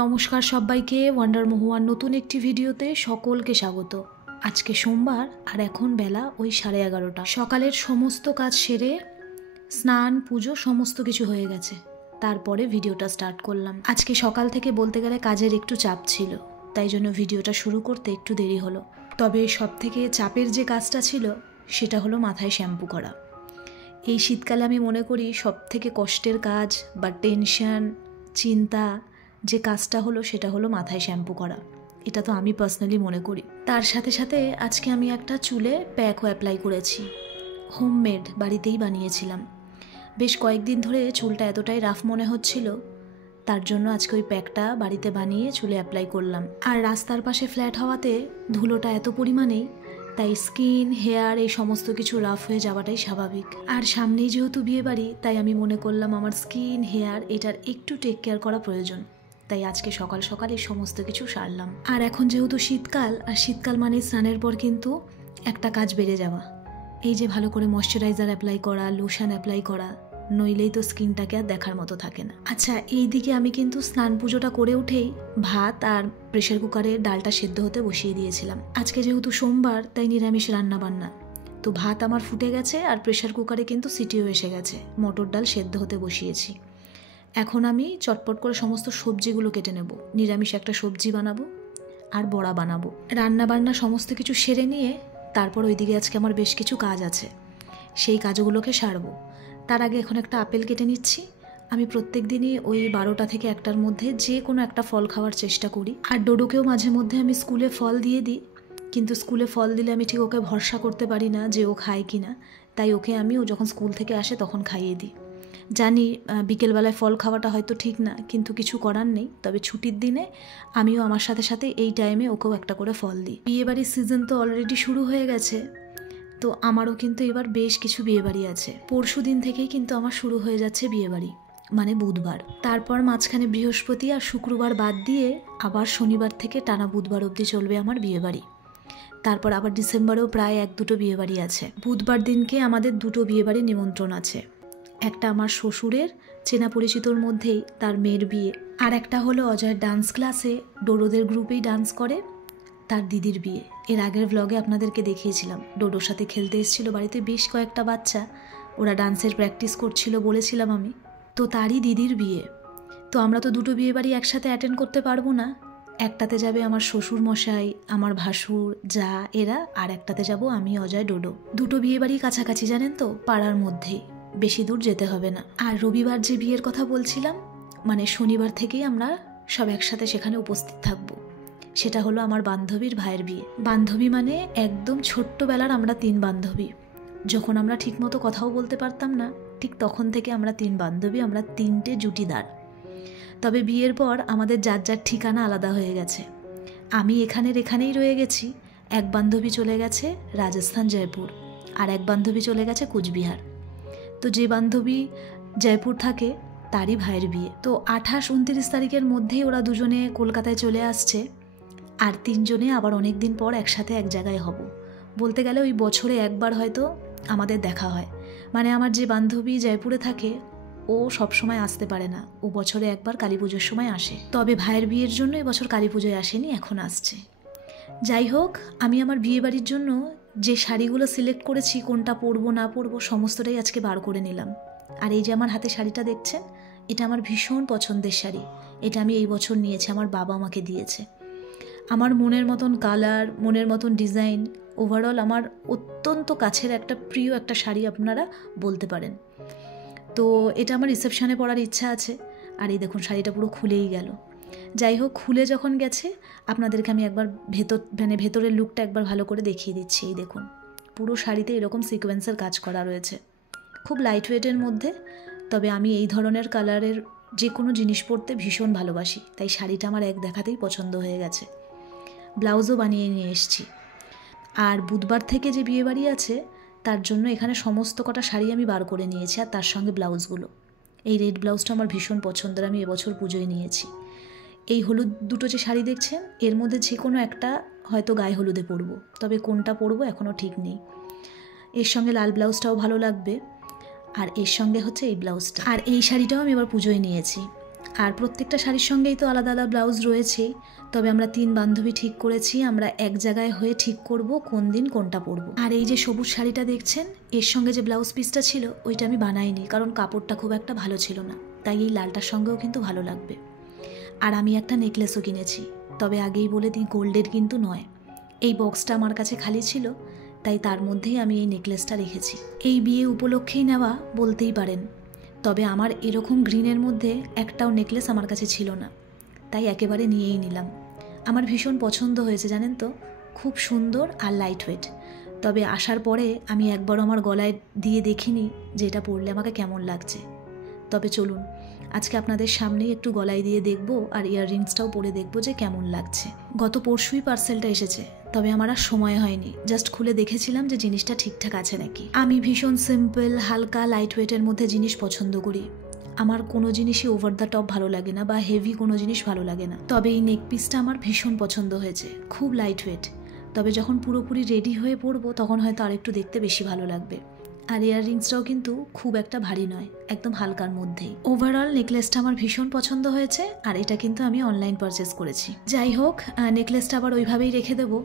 নমস্কার সবাইকে, ওয়ান্ডার মহুয়ার নতুন একটি ভিডিওতে সকলকে স্বাগত। আজকে সোমবার আর এখন বেলা ওই 11:30। সকালের সমস্ত কাজ সেরে স্নান পুজো সমস্ত কিছু হয়ে গেছে, তারপরে ভিডিওটা স্টার্ট করলাম। আজকে সকাল থেকে বলতে গেলে কাজের একটু চাপ ছিল, তাই জন্য ভিডিওটা শুরু করতে একটু দেরি হলো। তবে সব থেকে চাপের যে কাজটা ছিল সেটা হলো মাথায় শ্যাম্পু করা। এই শীতকালে আমি মনে করি সব থেকে কষ্টের কাজ বা টেনশন চিন্তা যে কাজটা হলো সেটা হলো মাথায় শ্যাম্পু করা। এটা তো আমি পার্সোনালি মনে করি। তার সাথে সাথে আজকে আমি একটা চুলে প্যাকও অ্যাপ্লাই করেছি, হোমমেড, বাড়িতেই বানিয়েছিলাম। বেশ কয়েকদিন ধরে চুলটা এতটাই রাফ মনে হচ্ছিল, তার জন্য আজকে ওই প্যাকটা বাড়িতে বানিয়ে চুলে অ্যাপ্লাই করলাম। আর রাস্তার পাশে ফ্ল্যাট হওয়াতে ধুলোটা এত পরিমাণেই, তাই স্কিন হেয়ার এই সমস্ত কিছু রাফ হয়ে যাওয়াটাই স্বাভাবিক। আর সামনেই যেহেতু বিয়ে বাড়ি, তাই আমি মনে করলাম আমার স্কিন হেয়ার এটার একটু টেক কেয়ার করা প্রয়োজন। তাই আজকে সকাল সকাল এই সমস্ত কিছু সারলাম। আর এখন যেহেতু শীতকাল, আর শীতকাল মানে স্নানের পর কিন্তু একটা কাজ বেড়ে যাওয়া, এই যে ভালো করে ময়শ্চারাইজার অ্যাপ্লাই করা, লোশন অ্যাপ্লাই করা, নইলেই তো স্কিনটাকে আর দেখার মতো থাকে না। আচ্ছা, এই দিকে আমি কিন্তু স্নান পুজোটা করে উঠেই ভাত আর প্রেশার কুকারে ডালটা সেদ্ধ হতে বসিয়ে দিয়েছিলাম। আজকে যেহেতু সোমবার, তাই নিরামিষ রান্না বান্না। তো ভাত আমার ফুটে গেছে আর প্রেশার কুকারে কিন্তু সিটিও এসে গেছে, মটর ডাল সেদ্ধ হতে বসিয়েছি। এখন আমি চটপট করে সমস্ত সবজিগুলো কেটে নেব। নিরামিষ একটা সবজি বানাবো আর বড়া বানাবো। রান্না বান্না সমস্ত কিছু সেরে নিয়ে তারপর ওইদিকে আজকে আমার বেশ কিছু কাজ আছে, সেই কাজগুলোকে সারবো। তার আগে এখন একটা আপেল কেটে নিচ্ছি। আমি প্রত্যেক দিনই ওই 12টা থেকে 1টার মধ্যে যে কোনো একটা ফল খাওয়ার চেষ্টা করি। আর ডোডোকেও মাঝে মধ্যে আমি স্কুলে ফল দিয়ে দিই, কিন্তু স্কুলে ফল দিলে আমি ঠিক ওকে ভরসা করতে পারি না যে ও খায় কি না, তাই ওকে আমি ও যখন স্কুল থেকে আসে তখন খাইয়ে দিই। জানি বিকেলবেলায় ফল খাওয়াটা হয়তো ঠিক না, কিন্তু কিছু করার নেই। তবে ছুটির দিনে আমিও আমার সাথে সাথে এই টাইমে ওকেও একটা করে ফল দিই। বিয়েবাড়ির সিজন তো অলরেডি শুরু হয়ে গেছে, তো আমারও কিন্তু এবার বেশ কিছু বিয়েবাড়ি আছে। পরশু দিন থেকেই কিন্তু আমার শুরু হয়ে যাচ্ছে বিয়েবাড়ি, মানে বুধবার। তারপর মাঝখানে বৃহস্পতি আর শুক্রবার বাদ দিয়ে আবার শনিবার থেকে টানা বুধবার অবধি চলবে আমার বিয়েবাড়ি। তারপর আবার ডিসেম্বরেও প্রায় 1-2টো বিয়েবাড়ি আছে। বুধবার দিনকে আমাদের 2টো বিয়েবাড়ি নিমন্ত্রণ আছে। একটা আমার শ্বশুরের চেনা পরিচিতর মধ্যেই, তার মেয়ের বিয়ে। আর একটা হলো অজয়ের ডান্স ক্লাসে ডোডোদের গ্রুপেই ডান্স করে তার দিদির বিয়ে। এর আগের ব্লগে আপনাদেরকে দেখিয়েছিলাম, ডোডোর সাথে খেলতে এসেছিল বাড়িতে বেশ কয়েকটা বাচ্চা, ওরা ডান্সের প্র্যাকটিস করছিল বলেছিলাম আমি। তো তারই দিদির বিয়ে। তো আমরা তো 2টো বিয়ে বাড়ি একসাথে অ্যাটেন্ড করতে পারবো না। একটাতে যাবে আমার শ্বশুর মশাই, আমার ভাসুর, যা এরা, আর একটাতে যাব আমি, অজয়, ডোডো। 2টো বিয়ে বাড়ি কাছাকাছি, জানেন তো, পাড়ার মধ্যেই, বেশি দূর যেতে হবে না। আর রবিবার যে বিয়ের কথা বলছিলাম, মানে শনিবার থেকেই আমরা সব একসাথে সেখানে উপস্থিত থাকবো। সেটা হলো আমার বান্ধবীর ভাইয়ের বিয়ে। বান্ধবী মানে একদম ছোট্টবেলার আমরা 3 বান্ধবী। যখন আমরা ঠিকমতো কথাও বলতে পারতাম না, ঠিক তখন থেকে আমরা 3 বান্ধবী, আমরা 3টে জুটিদার। তবে বিয়ের পর আমাদের যার যার ঠিকানা আলাদা হয়ে গেছে। আমি এখানেই রয়ে গেছি, এক বান্ধবী চলে গেছে রাজস্থান জয়পুর, আর এক বান্ধবী চলে গেছে কুচবিহার। তো যে বান্ধবী জয়পুর থাকে তারই ভাইয়ের বিয়ে। তো 28-29 তারিখের মধ্যেই ওরা দুজনে কলকাতায় চলে আসছে, আর 3 জনে আবার অনেক দিন পর একসাথে এক জায়গায় হব। বলতে গেলে ওই বছরে একবার হয়তো আমাদের দেখা হয়। মানে আমার যে বান্ধবী জয়পুরে থাকে ও সব সময় আসতে পারে না, ও বছরে একবার কালী পুজোর সময় আসে। তবে ভাইয়ের বিয়ের জন্য এবছর কালী পুজোয় আসেনি, এখন আসছে। যাই হোক, আমি আমার বিয়ে বাড়ির জন্য যে শাড়িগুলো সিলেক্ট করেছি, কোনটা পরবো না পরবো সমস্তটাই আজকে বার করে নিলাম। আর এই যে আমার হাতে শাড়িটা দেখছেন, এটা আমার ভীষণ পছন্দের শাড়ি। এটা আমি এই বছর নিয়েছি, আমার বাবা আমাকে দিয়েছে। আমার মনের মতন কালার, মনের মতন ডিজাইন, ওভারঅল আমার অত্যন্ত কাছের একটা প্রিয় একটা শাড়ি আপনারা বলতে পারেন। তো এটা আমার রিসেপশনে পরার ইচ্ছা আছে। আর এই দেখুন, শাড়িটা পুরো খুলেই গেল। যাই হোক, খুলে যখন গেছে আপনাদেরকে আমি একবার ভেতরের লুকটা একবার ভালো করে দেখিয়ে দিচ্ছি। এই দেখুন, পুরো শাড়িতে এরকম সিকোয়েন্সের কাজ করা রয়েছে, খুব লাইট ওয়েটের মধ্যে। তবে আমি এই ধরনের কালারের যে কোনো জিনিস পরতে ভীষণ ভালোবাসি, তাই শাড়িটা আমার এক দেখাতেই পছন্দ হয়ে গেছে। ব্লাউজও বানিয়ে নিয়ে এসেছি। আর বুধবার থেকে যে বিয়েবাড়ি আছে তার জন্য এখানে সমস্ত কটা শাড়ি আমি বার করে নিয়েছি, আর তার সঙ্গে ব্লাউজগুলো। এই রেড ব্লাউজটা আমার ভীষণ পছন্দের, আমি এবছর পুজোয় নিয়েছি। এই হলুদ 2টো যে শাড়ি দেখছেন, এর মধ্যে যে কোনো একটা হয়তো গায়ে হলুদে পরবো, তবে কোনটা পরবো এখনও ঠিক নেই। এর সঙ্গে লাল ব্লাউজটাও ভালো লাগবে, আর এর সঙ্গে হচ্ছে এই ব্লাউজটা। আর এই শাড়িটাও আমি এবার পুজোয় নিয়েছি। আর প্রত্যেকটা শাড়ির সঙ্গেই তো আলাদা আলাদা ব্লাউজ রয়েছেই, তবে আমরা 3 বান্ধবী ঠিক করেছি আমরা এক জায়গায় হয়ে ঠিক করব কোন দিন কোনটা পরবো। আর এই যে সবুজ শাড়িটা দেখছেন, এর সঙ্গে যে ব্লাউজ পিসটা ছিল ওইটা আমি বানাইনি, কারণ কাপড়টা খুব একটা ভালো ছিল না, তাই এই লালটার সঙ্গেও কিন্তু ভালো লাগবে। আর আমি একটা নেকলেসও কিনেছি, তবে আগেই বলে দিই গোল্ডের কিন্তু নয়। এই বক্সটা আমার কাছে খালি ছিল, তাই তার মধ্যেই আমি এই নেকলেসটা রেখেছি। এই বিয়ে উপলক্ষেই নেওয়া বলতেই পারেন, তবে আমার এরকম গ্রিনের মধ্যে একটাও নেকলেস আমার কাছে ছিল না, তাই একেবারে নিয়েই নিলাম। আমার ভীষণ পছন্দ হয়েছে জানেন তো, খুব সুন্দর আর লাইট ওয়েট। তবে আসার পরে আমি একবারও আমার গলায় দিয়ে দেখিনি যে এটা পরলে আমাকে কেমন লাগছে। তবে চলুন আজকে আপনাদের সামনেই একটু গলায় দিয়ে দেখবো আর ইয়াররিংসটাও পরে দেখবো যে কেমন লাগছে। গত পরশুই পার্সেলটা এসেছে, তবে আমার আর সময় হয়নি, জাস্ট খুলে দেখেছিলাম যে জিনিসটা ঠিকঠাক আছে নাকি। আমি ভীষণ সিম্পল হালকা লাইট ওয়েটের মধ্যে জিনিস পছন্দ করি। আমার কোনো জিনিসই ওভার দ্য টপ ভালো লাগে না বা হেভি কোনো জিনিস ভালো লাগে না। তবে এই নেক পিসটা আমার ভীষণ পছন্দ হয়েছে, খুব লাইট ওয়েট। তবে যখন পুরোপুরি রেডি হয়ে পরবো তখন হয়তো আরেকটু দেখতে বেশি ভালো লাগবে। আর ইয়াররিংসটাও কিন্তু খুব একটা ভারী নয়, একদম হালকার মধ্যেই। ওভারঅল নেকলেসটা আমার ভীষণ পছন্দ হয়েছে, আর এটা কিন্তু আমি অনলাইন পারচেস করেছি। যাই হোক, নেকলেসটা আবার ওইভাবেই রেখে দেবো।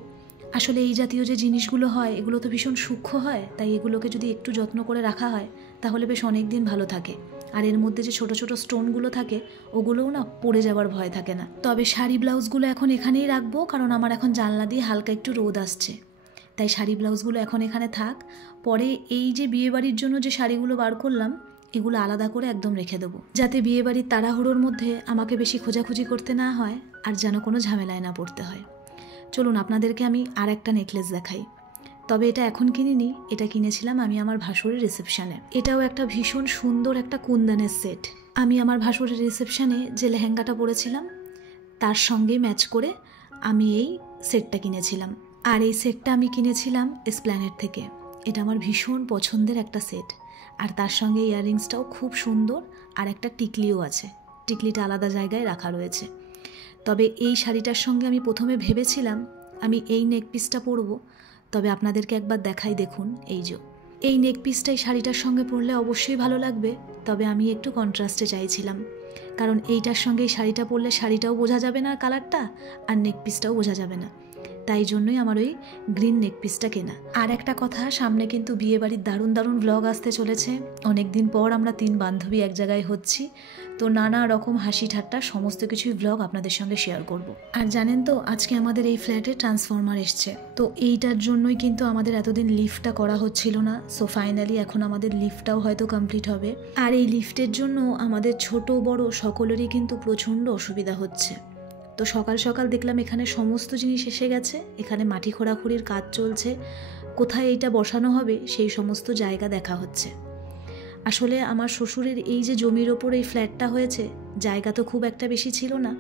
আসলে এই জাতীয় যে জিনিসগুলো হয় এগুলো তো ভীষণ সূক্ষ্ম হয়, তাই এগুলোকে যদি একটু যত্ন করে রাখা হয় তাহলে বেশ অনেক দিন ভালো থাকে। আর এর মধ্যে যে ছোট ছোট স্টোনগুলো থাকে ওগুলোও না পড়ে যাওয়ার ভয় থাকে না। তবে শাড়ি ব্লাউজগুলো এখন এখানেই রাখবো, কারণ আমার এখন জানলা দিয়ে হালকা একটু রোদ আসছে, তাই শাড়ি ব্লাউজগুলো এখন এখানে থাক। পরে এই যে বিয়েবাড়ির জন্য যে শাড়িগুলো বার করলাম এগুলো আলাদা করে একদম রেখে দেবো, যাতে বিয়েবাড়ির তাড়াহুড়োর মধ্যে আমাকে বেশি খোঁজাখুঁজি করতে না হয় আর যেন কোনো ঝামেলায় না পড়তে হয়। চলুন আপনাদেরকে আমি আর একটা নেকলেস দেখাই। তবে এটা এখন কিনিনি, এটা কিনেছিলাম আমি আমার ভাসুরের রিসেপশানে। এটাও একটা ভীষণ সুন্দর একটা কুন্দনের সেট। আমি আমার ভাসুরের রিসেপশানে যে লেহেঙ্গাটা পরেছিলাম তার সঙ্গে ম্যাচ করে আমি এই সেটটা কিনেছিলাম। আর এই সেটটা আমি কিনেছিলাম এসপ্ল্যানেড থেকে। এটা আমার ভীষণ পছন্দের একটা সেট, আর তার সঙ্গে ইয়াররিংসটাও খুব সুন্দর, আর একটা টিকলিও আছে, টিকলিটা আলাদা জায়গায় রাখা রয়েছে। তবে এই শাড়িটার সঙ্গে আমি প্রথমে ভেবেছিলাম আমি এই নেক পিসটা পরবো, তবে আপনাদেরকে একবার দেখাই, দেখুন এই নেক পিসটাই শাড়িটার সঙ্গে পরলে অবশ্যই ভালো লাগবে, তবে আমি একটু কন্ট্রাস্টে চাইছিলাম, কারণ এইটার সঙ্গে এই শাড়িটা পরলে শাড়িটাও বোঝা যাবে না কালারটা, আর নেক পিসটাও বোঝা যাবে না, তাই জন্যই আমার ওই গ্রিন নেক পিসটা কেনা। আর একটা কথা, সামনে কিন্তু বিয়েবাড়ির দারুণ দারুণ ব্লগ আসতে চলেছে। অনেক দিন পর আমরা 3 বান্ধবী এক জায়গায় হচ্ছি, তো নানা রকম হাসি ঠাট্টা সমস্ত কিছুই ব্লগ আপনাদের সঙ্গে শেয়ার করব। আর জানেন তো আজকে আমাদের এই ফ্ল্যাটে ট্রান্সফরমার এসছে, তো এইটার জন্যই কিন্তু আমাদের এতদিন লিফটটা করা হচ্ছিল না। সো ফাইনালি এখন আমাদের লিফটটাও হয়তো কমপ্লিট হবে। আর এই লিফটের জন্য আমাদের ছোট বড় সকলেরই কিন্তু প্রচণ্ড অসুবিধা হচ্ছে। তো সকাল সকাল দেখলাম এখানে সমস্ত জিনিস এসে গেছে, এখানে মাটি খোঁড়াখুড়ির কাজ চলছে, কোথায় এইটা বসানো হবে সেই সমস্ত জায়গা দেখা হচ্ছে। আসলে আমার শ্বশুরের এই যে জমির ওপর এই ফ্ল্যাটটা হয়েছে, জায়গা তো খুব একটা বেশি ছিল না,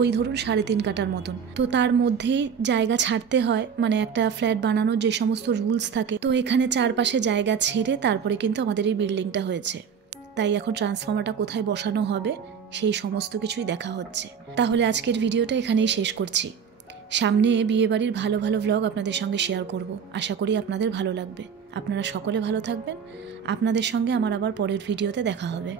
ওই ধরুন 3.5 কাঠার মতন। তো তার মধ্যেই জায়গা ছাড়তে হয়, মানে একটা ফ্ল্যাট বানানোর যে সমস্ত রুলস থাকে, তো এখানে চারপাশে জায়গা ছেড়ে তারপরে কিন্তু আমাদের এই বিল্ডিংটা হয়েছে। তাই এখন ট্রান্সফরমারটা কোথায় বসানো হবে সেই সমস্ত কিছুই দেখা হচ্ছে। তাহলে আজকের ভিডিওটা এখানেই শেষ করছি। সামনে বিয়েবাড়ির ভালো ভালো ব্লগ আপনাদের সঙ্গে শেয়ার করব, আশা করি আপনাদের ভালো লাগবে। আপনারা সকলে ভালো থাকবেন। আপনাদের সঙ্গে আমার আবার পরের ভিডিওতে দেখা হবে।